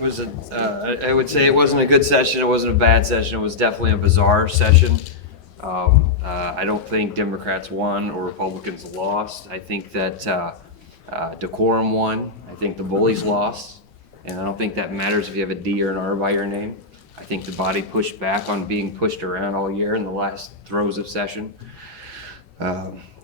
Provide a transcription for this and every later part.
was I would say it wasn't a good session. It wasn't a bad session. It was definitely a bizarre session. I don't think Democrats won or Republicans lost. I think that decorum won. I think the bullies lost, and I don't think that matters if you have a D or an R by your name. I think the body pushed back on being pushed around all year in the last throes of session.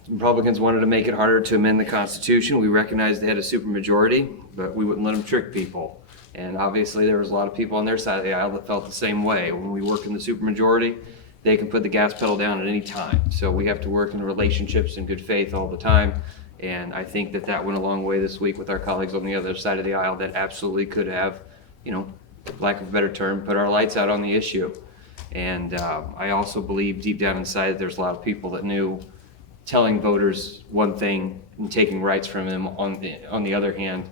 Republicans wanted to make it harder to amend the Constitution. We recognized they had a supermajority, but we wouldn't let them trick people. And obviously there was a lot of people on their side of the aisle that felt the same way. When we work in the supermajority, they can put the gas pedal down at any time. So we have to work in relationships in good faith all the time. And I think that that went a long way this week with our colleagues on the other side of the aisle that absolutely could have, lack of a better term, put our lights out on the issue. And I also believe deep down inside that there's a lot of people that knew telling voters one thing and taking rights from them on the other hand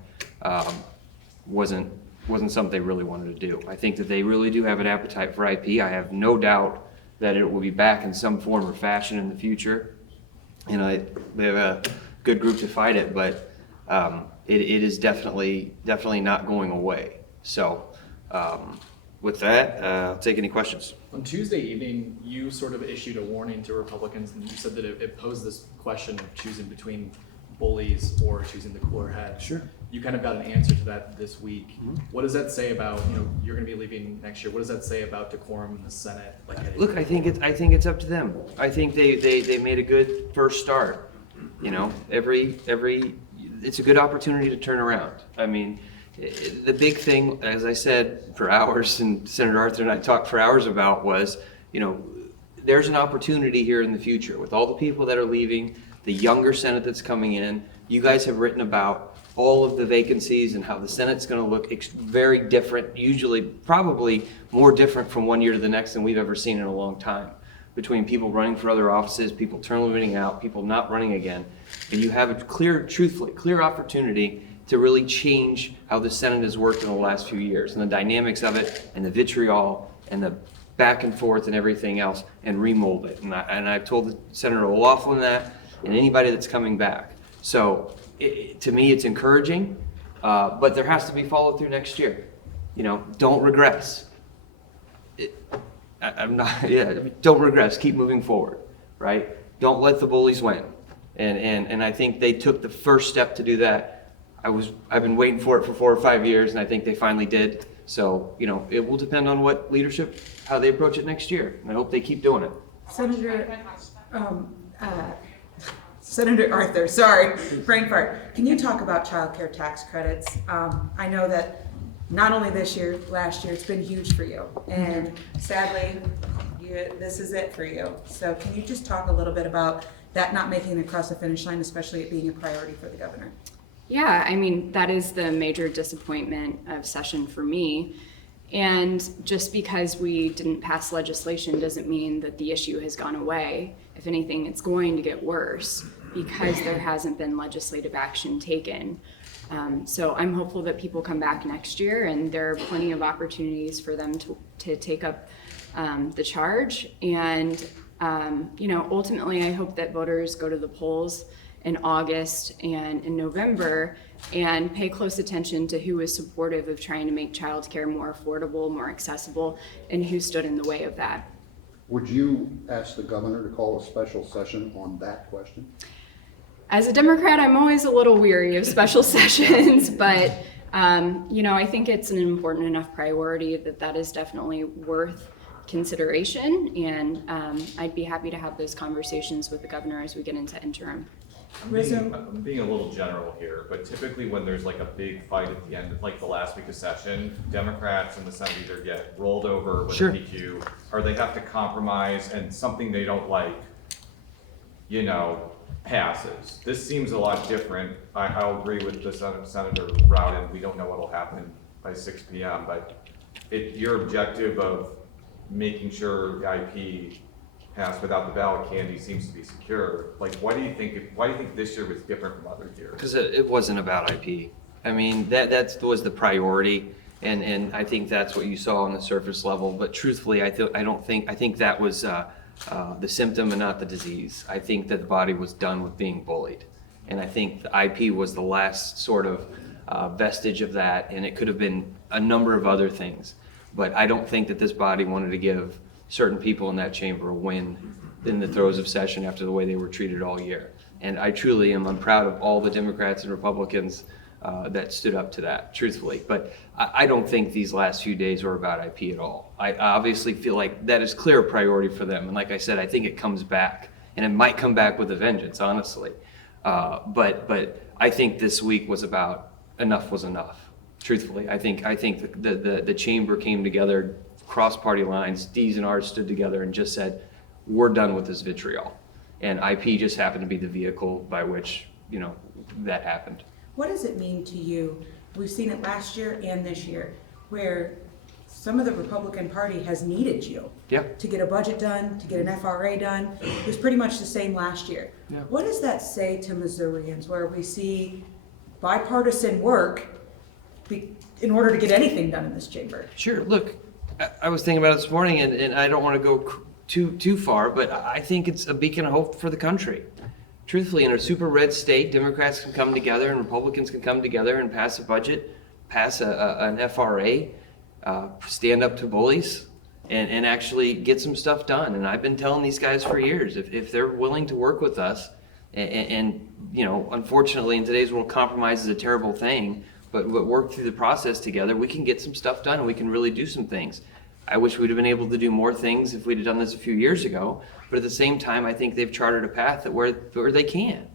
wasn't something they really wanted to do. I think that they really do have an appetite for IP. I have no doubt that it will be back in some form or fashion in the future. And they have a good group to fight it, but it is definitely not going away. So with that, I'll take any questions. On Tuesday evening, you sort of issued a warning to Republicans, and you said that it posed this question of choosing between bullies or choosing the cooler head. Sure. You kind of got an answer to that this week. Mm-hmm. What does that say about, you're going to be leaving next year? What does that say about decorum in the Senate? Look, I think it's up to them. I think they made a good first start. It's a good opportunity to turn around. I mean, the big thing, as I said for hours, and Senator Arthur and I talked for hours about, was, there's an opportunity here in the future with all the people that are leaving, the younger Senate that's coming in. You guys have written about all of the vacancies and how the Senate's going to look very different, usually probably more different from one year to the next than we've ever seen in a long time, between people running for other offices, people terminating out, people not running again. And you have a clear opportunity to really change how the Senate has worked in the last few years and the dynamics of it and the vitriol and the back and forth and everything else, and remold it. And I've told Senator O'Laughlin that, and anybody that's coming back. So to me, it's encouraging, but there has to be follow through next year. Don't regress. Don't regress. Keep moving forward, right? Don't let the bullies win. And I think they took the first step to do that. I've been waiting for it for 4 or 5 years, and I think they finally did. So, it will depend on what leadership, how they approach it next year. And I hope they keep doing it. Senator Arthur, sorry, brain fart. Can you talk about childcare tax credits? I know that not only this year, last year, it's been huge for you. And sadly, this is it for you. So can you just talk a little bit about that not making it across the finish line, especially it being a priority for the governor? Yeah, I mean, that is the major disappointment of session for me. And just because we didn't pass legislation doesn't mean that the issue has gone away. If anything, it's going to get worse because there hasn't been legislative action taken. So I'm hopeful that people come back next year, and there are plenty of opportunities for them to take up the charge. And ultimately, I hope that voters go to the polls in August and in November and pay close attention to who is supportive of trying to make childcare more affordable, more accessible, and who stood in the way of that. Would you ask the governor to call a special session on that question? As a Democrat, I'm always a little weary of special sessions, but I think it's an important enough priority that is definitely worth consideration, and I'd be happy to have those conversations with the governor as we get into interim. I'm being a little general here, but typically when there's like a big fight at the end of like the last week of session, Democrats in the Senate either get rolled over with a PQ, or they have to compromise, and something they don't like, passes. This seems a lot different. I'll agree with the Senator Rowden. We don't know what will happen by 6 p.m., but your objective of making sure the IP passed without the ballot candy seems to be secure. Like, why do you think this year was different from other years? Because it wasn't about IP. I mean, that was the priority, and I think that's what you saw on the surface level. But truthfully, I think that was the symptom and not the disease. I think that the body was done with being bullied, and I think the IP was the last sort of vestige of that, and it could have been a number of other things. But I don't think that this body wanted to give certain people in that chamber a win in the throes of session after the way they were treated all year. And I truly am, I'm proud of all the Democrats and Republicans that stood up to that, truthfully. But I don't think these last few days were about IP at all. I obviously feel like that is clear priority for them. And like I said, I think it comes back, and it might come back with a vengeance, honestly. But I think this week was about enough was enough, truthfully. I think the chamber came together, cross-party lines, D's and R's stood together and just said, we're done with this vitriol. And IP just happened to be the vehicle by which, that happened. What does it mean to you? We've seen it last year and this year, where some of the Republican Party has needed you to get a budget done, to get an FRA done. It was pretty much the same last year. Yeah. What does that say to Missourians, where we see bipartisan work in order to get anything done in this chamber? Sure. Look, I was thinking about it this morning, and I don't want to go too far, but I think it's a beacon of hope for the country. Truthfully, in a super red state, Democrats can come together and Republicans can come together and pass a budget, pass an FRA, stand up to bullies, and actually get some stuff done. And I've been telling these guys for years, if they're willing to work with us, and unfortunately in today's world, compromise is a terrible thing, but work through the process together, we can get some stuff done and we can really do some things. I wish we'd have been able to do more things if we'd have done this a few years ago, but at the same time, I think they've chartered a path that where they can.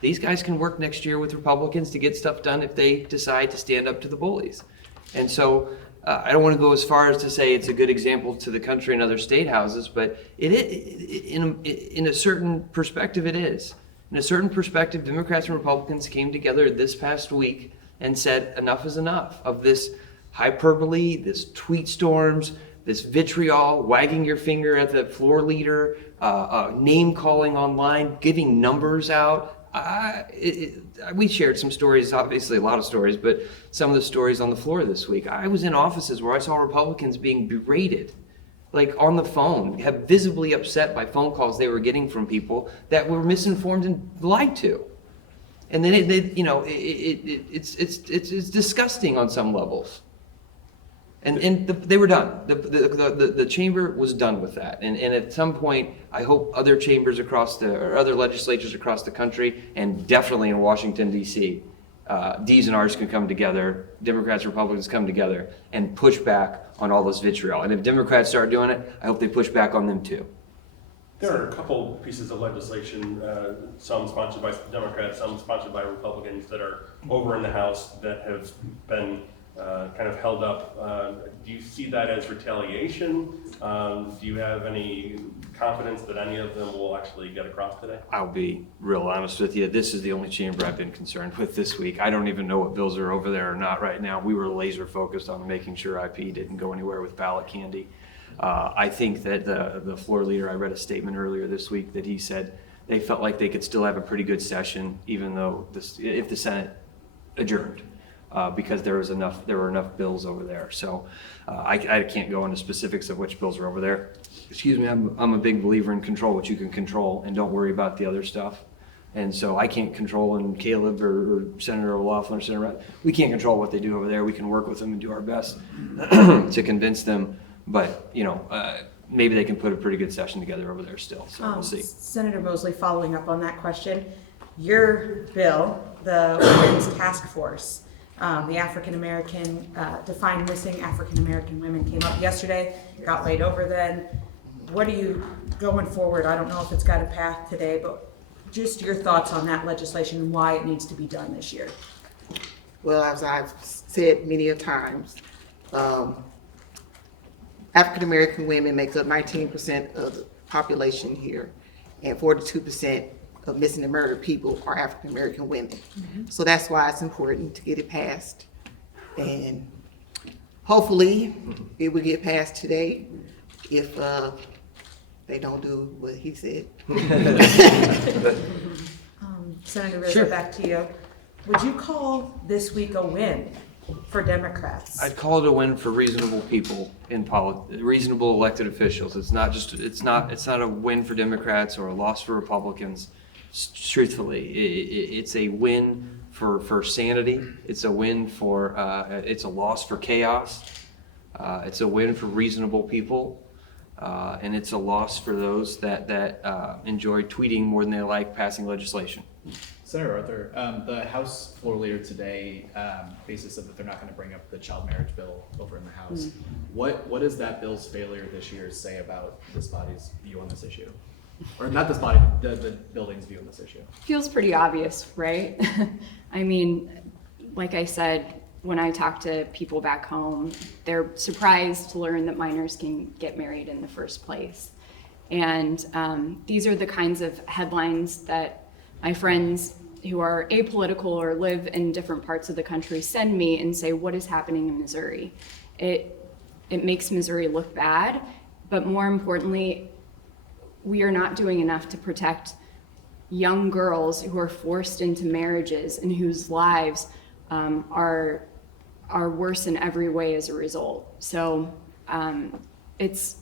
These guys can work next year with Republicans to get stuff done if they decide to stand up to the bullies. And so I don't want to go as far as to say it's a good example to the country and other state houses, but in a certain perspective, it is. In a certain perspective, Democrats and Republicans came together this past week and said enough is enough of this hyperbole, this tweet storms, this vitriol, wagging your finger at the floor leader, name calling online, giving numbers out. We shared some stories, obviously a lot of stories, but some of the stories on the floor this week. I was in offices where I saw Republicans being berated, like on the phone, visibly upset by phone calls they were getting from people that were misinformed and lied to. And then it's disgusting on some levels. And they were done. The chamber was done with that. And at some point, I hope other chambers or other legislatures across the country, and definitely in Washington, D.C., D's and R's can come together, Democrats and Republicans come together and push back on all this vitriol. And if Democrats start doing it, I hope they push back on them too. There are a couple pieces of legislation, some sponsored by Democrats, some sponsored by Republicans, that are over in the House that have been kind of held up. Do you see that as retaliation? Do you have any confidence that any of them will actually get across today? I'll be real honest with you. This is the only chamber I've been concerned with this week. I don't even know what bills are over there or not right now. We were laser focused on making sure IP didn't go anywhere with ballot candy. I think that the floor leader, I read a statement earlier this week that he said they felt like they could still have a pretty good session even though if the Senate adjourned. Because there were enough bills over there. So I can't go into specifics of which bills are over there. Excuse me, I'm a big believer in control what you can control and don't worry about the other stuff. And so I can't control, and Caleb or Senator O'Laughlin or Senator, we can't control what they do over there. We can work with them and do our best to convince them. But maybe they can put a pretty good session together over there still. So we'll see. Senator Mosley, following up on that question, your bill, the Women's Task Force, the African-American, define missing African-American women came up yesterday, got laid over then. What are you going forward? I don't know if it's got a path today, but just your thoughts on that legislation and why it needs to be done this year. Well, as I've said many a times, African-American women make up 19% of the population here, and 42% of missing and murdered people are African-American women. Mm-hmm. So that's why it's important to get it passed. And hopefully it will get passed today if they don't do what he said. Senator Rizzo, Sure. back to you. Would you call this week a win for Democrats? I'd call it a win for reasonable people in reasonable elected officials. It's not a win for Democrats or a loss for Republicans. truthfully, it's a win for sanity. It's a win for, it's a loss for chaos. It's a win for reasonable people. And it's a loss for those that enjoy tweeting more than they like passing legislation. Senator Arthur, the House floor leader today basically said that they're not going to bring up the child marriage bill over in the House. What does that bill's failure this year say about this body's view on this issue? Or not this body, the building's view on this issue? Feels pretty obvious, right? I mean, like I said, when I talk to people back home, they're surprised to learn that minors can get married in the first place. And these are the kinds of headlines that my friends who are apolitical or live in different parts of the country send me and say, what is happening in Missouri? It makes Missouri look bad, but more importantly, we are not doing enough to protect young girls who are forced into marriages and whose lives are worse in every way as a result. So it's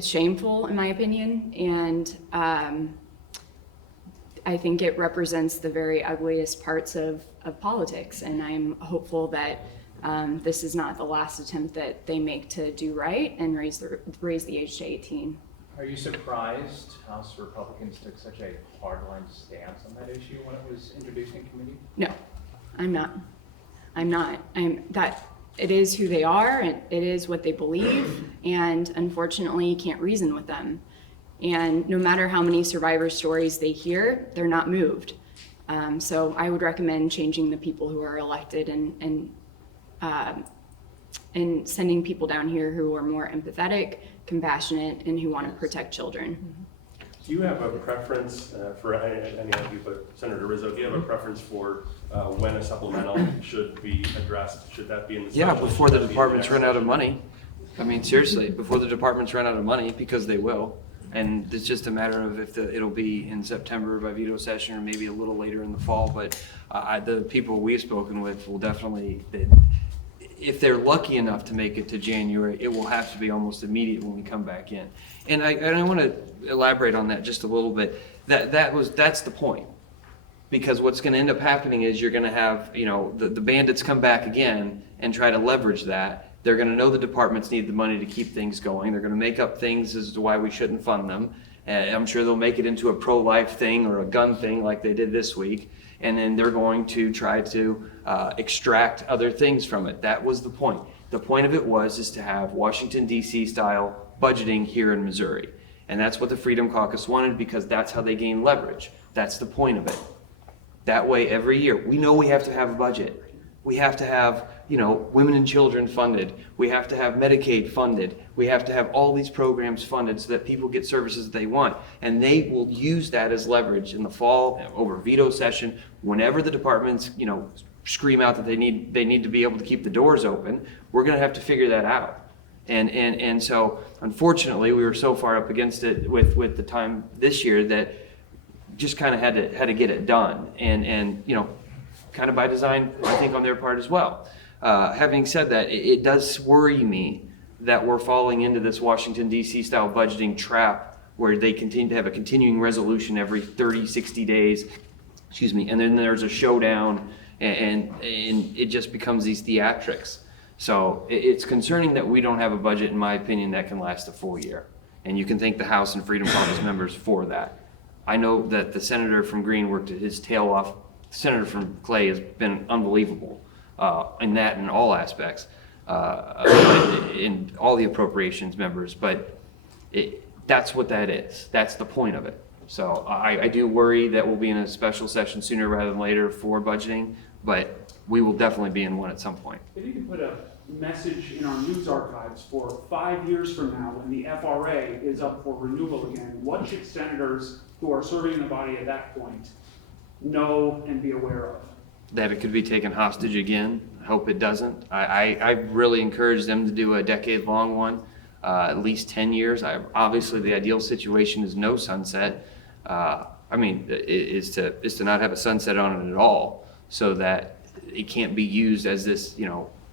shameful in my opinion, and I think it represents the very ugliest parts of politics, and I'm hopeful that this is not the last attempt that they make to do right and raise the age to 18. Are you surprised House Republicans took such a hardline stance on that issue when it was introduced in committee? No, I'm not. That it is who they are, and it is what they believe, and unfortunately you can't reason with them. And no matter how many survivor stories they hear, they're not moved. So I would recommend changing the people who are elected and sending people down here who are more empathetic, compassionate, and who want to protect children. Do you have a preference for any of you, but Senator Rizzo, do you have a preference for when a supplemental should be addressed? Should that be in the Yeah, special? before Should the that be in departments run next out of session? money. I mean, seriously, before the departments run out of money, because they will. And it's just a matter of if it'll be in September by veto session or maybe a little later in the fall. But the people we've spoken with will definitely, if they're lucky enough to make it to January, it will have to be almost immediate when we come back in. And I want to elaborate on that just a little bit. That's the point. Because what's going to end up happening is you're going to have, the bandits come back again and try to leverage that. They're going to know the departments need the money to keep things going. They're going to make up things as to why we shouldn't fund them. I'm sure they'll make it into a pro-life thing or a gun thing like they did this week. And then they're going to try to extract other things from it. That was the point. The point of it is to have Washington, D.C. style budgeting here in Missouri. And that's what the Freedom Caucus wanted, because that's how they gain leverage. That's the point of it. That way, every year, we know we have to have a budget. We have to have, women and children funded. We have to have Medicaid funded. We have to have all these programs funded so that people get services that they want. And they will use that as leverage in the fall over veto session. Whenever the departments, scream out that they need to be able to keep the doors open, we're going to have to figure that out. And so, unfortunately, we were so far up against it with the time this year that just kind of had to get it done. And kind of by design, I think, on their part as well. Having said that, it does worry me that we're falling into this Washington, D.C. style budgeting trap where they continue to have a continuing resolution every 30, 60 days, and then there's a showdown, and it just becomes these theatrics. So it's concerning that we don't have a budget, in my opinion, that can last a full year. And you can thank the House and Freedom Caucus members for that. I know that the senator from Green worked his tail off. The senator from Clay has been unbelievable in that and all aspects, in all the appropriations members, but that's what that is. That's the point of it. So I do worry that we'll be in a special session sooner rather than later for budgeting, but we will definitely be in one at some point. If you could put a message in our news archives for 5 years from now when the FRA is up for renewal again, what should senators who are serving in the body at that point know and be aware of? That it could be taken hostage again. I hope it doesn't. I really encourage them to do a decade-long one, at least 10 years. Obviously, the ideal situation is no sunset. Is to not have a sunset on it at all, so that it can't be used as this,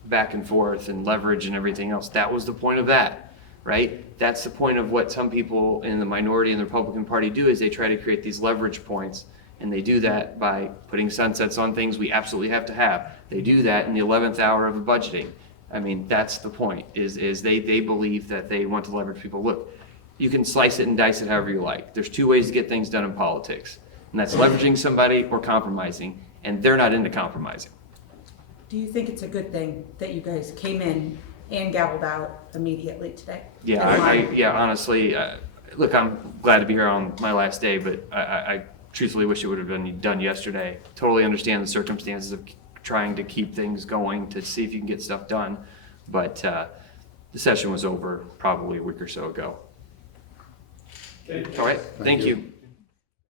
back and forth and leverage and everything else. That was the point of that. right? That's the point of what some people in the minority in the Republican Party do, is they try to create these leverage points. And they do that by putting sunsets on things we absolutely have to have. They do that in the 11th hour of a budgeting. I mean, that's the point, is they believe that they want to leverage people. Look, you can slice it and dice it however you like. There's two ways to get things done in politics, and that's leveraging somebody or compromising, and they're not into compromising. Do you think it's a good thing that you guys came in and gavelled out immediately today? Yeah, honestly, look, I'm glad to be here on my last day, but I truthfully wish it would have been done yesterday. Totally understand the circumstances of trying to keep things going to see if you can get stuff done, but the session was over probably a week or so ago. Okay. All right, thank you.